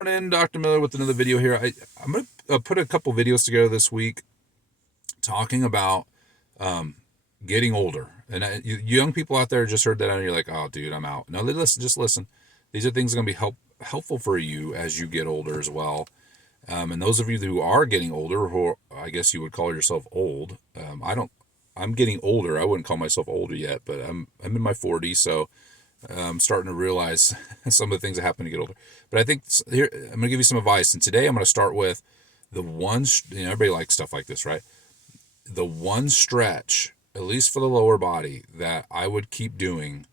Morning, Dr. Miller with another video here. I'm going to put a couple videos together this week talking about getting older. And you young people out there just heard that and you're like, oh, dude, I'm out. No, listen, just listen. These are things that are going to be helpful for you as you get older as well. And those of you who are getting older, who I guess you would call yourself old, I'm getting older. I wouldn't call myself older yet, but I'm in my 40s, so I'm starting to realize some of the things that happen to get older. But I think here I'm going to give you some advice. And today I'm going to start with the one, everybody likes stuff like this, right? The one stretch, at least for the lower body, that I would keep doing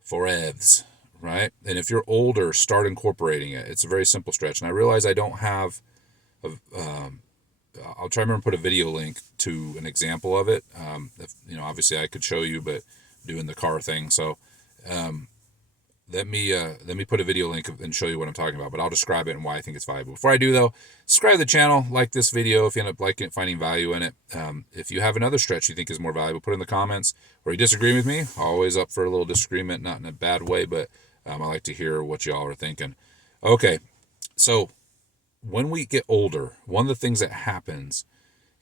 for EVs, right? And if you're older, start incorporating it. It's a very simple stretch. And I realize I don't have, I'll try to remember to put a video link to an example of it. Obviously I could show you, but doing the car thing. So, let me put a video link and show you what I'm talking about, but I'll describe it and why I think it's valuable. Before I do though, subscribe to the channel, like this video if you end up liking it, finding value in it. If you have another stretch you think is more valuable, put it in the comments. Or you disagree with me, always up for a little disagreement, not in a bad way, but I like to hear what y'all are thinking. Okay, so when we get older, one of the things that happens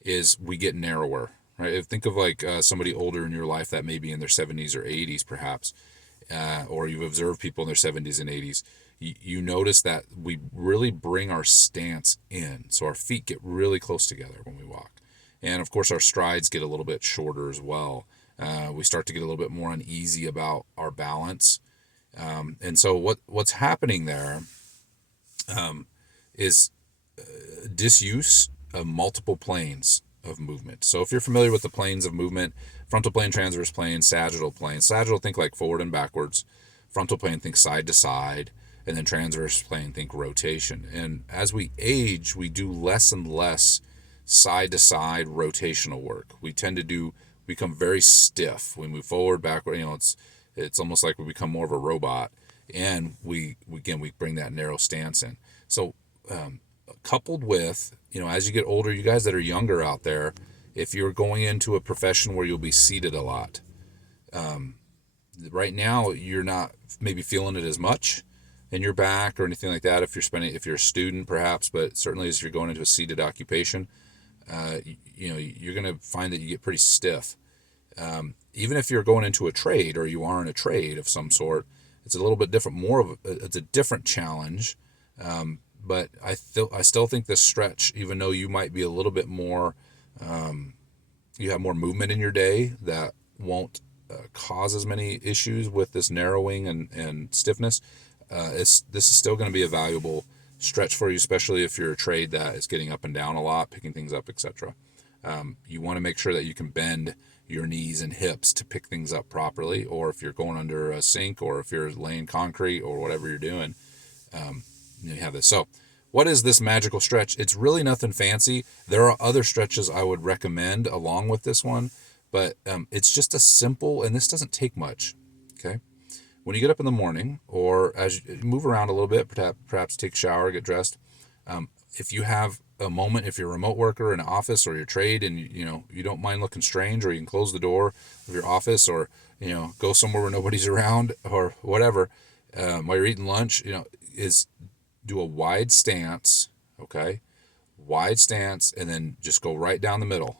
is we get narrower, right? Think of like somebody older in your life that may be in their 70s or 80s perhaps, or you've observed people in their 70s and 80s, you notice that we really bring our stance in. So our feet get really close together when we walk. And of course, our strides get a little bit shorter as well. We start to get a little bit more uneasy about our balance. And so what's happening there is disuse of multiple planes of movement. So if you're familiar with the planes of movement, frontal plane, transverse plane, sagittal plane. Sagittal, think like forward and backwards. Frontal plane, think side to side. And then transverse plane, think rotation. And as we age, we do less and less side to side rotational work. We tend to become very stiff. We move forward, backward. It's almost like we become more of a robot. And we bring that narrow stance in. So coupled with, as you get older, you guys that are younger out there, if you're going into a profession where you'll be seated a lot, right now you're not maybe feeling it as much in your back or anything like that. If you're a student perhaps, but certainly as you're going into a seated occupation, you're going to find that you get pretty stiff. Even if you're going into a trade or you are in a trade of some sort, it's a little bit different, it's a different challenge. But I still think this stretch, even though you might be a little bit more, you have more movement in your day that won't cause as many issues with this narrowing and stiffness. This is still going to be a valuable stretch for you, especially if you're a trade that is getting up and down a lot, picking things up, etc. You want to make sure that you can bend your knees and hips to pick things up properly, or if you're going under a sink, or if you're laying concrete, or whatever you're doing. You have this. So what is this magical stretch? It's really nothing fancy. There are other stretches I would recommend along with this one, but it's just a simple, and this doesn't take much. Okay. When you get up in the morning, or as you move around a little bit, perhaps take a shower, get dressed. If you have a moment, if you're a remote worker in an office or your trade, and you don't mind looking strange, or you can close the door of your office, or go somewhere where nobody's around, or whatever, while you're eating lunch, is do a wide stance, okay? Wide stance, and then just go right down the middle,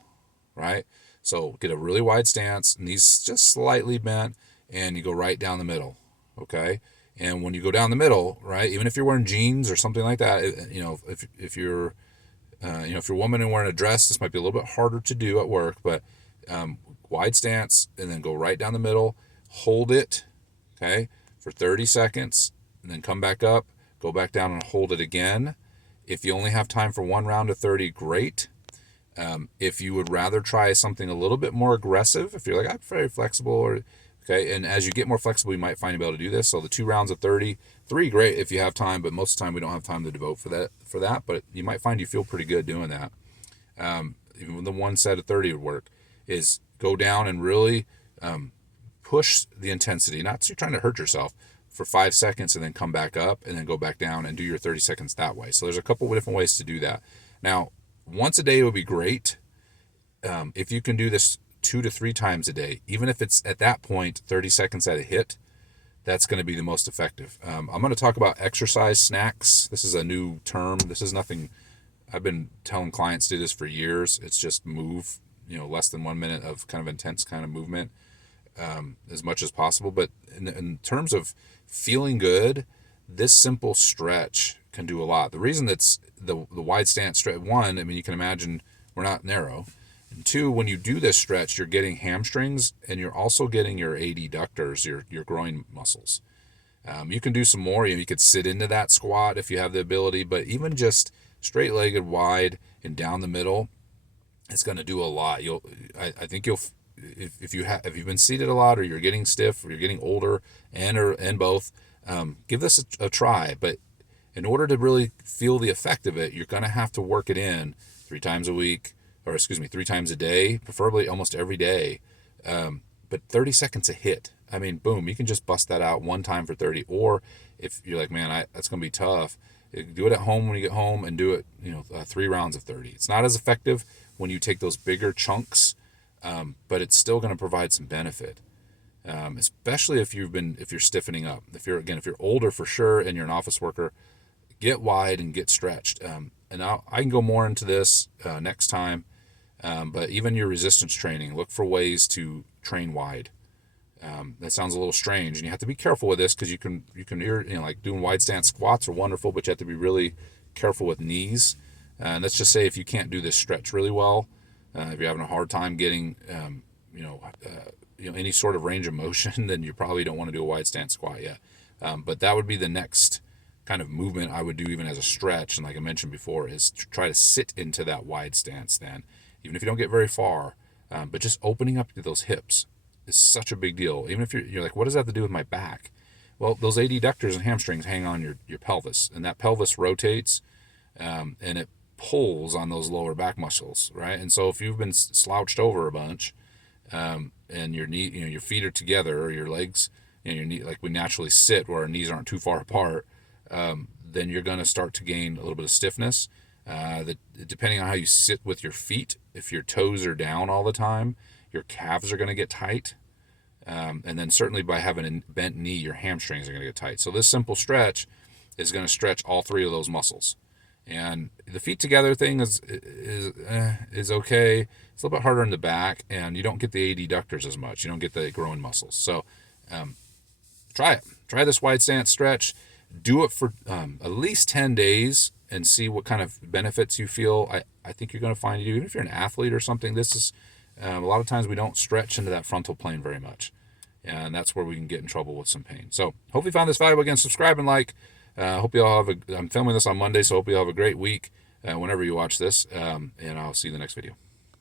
right? So get a really wide stance, knees just slightly bent, and you go right down the middle, okay? And when you go down the middle, right, even if you're wearing jeans or something like that, if you're if you're a woman and wearing a dress, this might be a little bit harder to do at work, but wide stance, and then go right down the middle, hold it, okay, for 30 seconds, and then come back up, go back down and hold it again. If you only have time for one round of 30, great. If you would rather try something a little bit more aggressive, if you're like, I'm very flexible, okay, and as you get more flexible, you might find you'll be able to do this. So the 2 rounds of 30, 3, great if you have time, but most of the time we don't have time to devote for that. But you might find you feel pretty good doing that. Even the one set of 30 would work. Is go down and really push the intensity, not so you're trying to hurt yourself, for 5 seconds, and then come back up, and then go back down and do your 30 seconds that way. So there's a couple of different ways to do that. Now, once a day would be great. If you can do this 2 to 3 times a day, even if it's at that point 30 seconds at a hit, that's going to be the most effective. I'm going to talk about exercise snacks. This is a new term. This is nothing. I've been telling clients to do this for years. It's just move, less than 1 minute of kind of intense kind of movement, as much as possible. But in terms of feeling good, this simple stretch can do a lot. The reason that's the wide stance stretch, one, I mean, you can imagine we're not narrow. And two, when you do this stretch, you're getting hamstrings and you're also getting your adductors, your groin muscles. You can do some more. You could sit into that squat if you have the ability, but even just straight-legged, wide, and down the middle, it's going to do a lot. I think you'll, if you've been seated a lot, or you're getting stiff, or you're getting older, and both, give this a try. But in order to really feel the effect of it, you're going to have to work it in 3 times a week, or 3 times a day, preferably almost every day. But 30 seconds a hit. I mean, boom, you can just bust that out one time for 30. Or if you're like, man, that's going to be tough, do it at home when you get home, and do it, 3 rounds of 30. It's not as effective when you take those bigger chunks, but it's still going to provide some benefit. Especially if you're stiffening up. If you're older for sure, and you're an office worker, get wide and get stretched. And I can go more into this next time. But even your resistance training, look for ways to train wide. That sounds a little strange, and you have to be careful with this, because you can like doing wide stance squats are wonderful, but you have to be really careful with knees. And let's just say if you can't do this stretch really well, if you're having a hard time getting any sort of range of motion, then you probably don't want to do a wide stance squat yet. But that would be the next kind of movement I would do, even as a stretch. And like I mentioned before, is to try to sit into that wide stance then, even if you don't get very far. But just opening up to those hips is such a big deal. Even if you're like, what does that have to do with my back? Well, those adductors and hamstrings hang on your pelvis, and that pelvis rotates, and it pulls on those lower back muscles, right? And so if you've been slouched over a bunch, and your knee, your feet are together, or your legs, your knee, like we naturally sit where our knees aren't too far apart, then you're going to start to gain a little bit of stiffness. Depending on how you sit with your feet, if your toes are down all the time, your calves are going to get tight. And then certainly by having a bent knee, your hamstrings are going to get tight. So this simple stretch is going to stretch all 3 of those muscles. And the feet together thing is okay. It's a little bit harder in the back, and you don't get the adductors as much. You don't get the groin muscles. So try it. Try this wide stance stretch. Do it for at least 10 days and see what kind of benefits you feel. I think you're going to find you, even if you're an athlete or something, this is a lot of times we don't stretch into that frontal plane very much, and that's where we can get in trouble with some pain. So hope you found this valuable. Again, subscribe and like. Hope you all I'm filming this on Monday, so hope you all have a great week whenever you watch this, and I'll see you in the next video.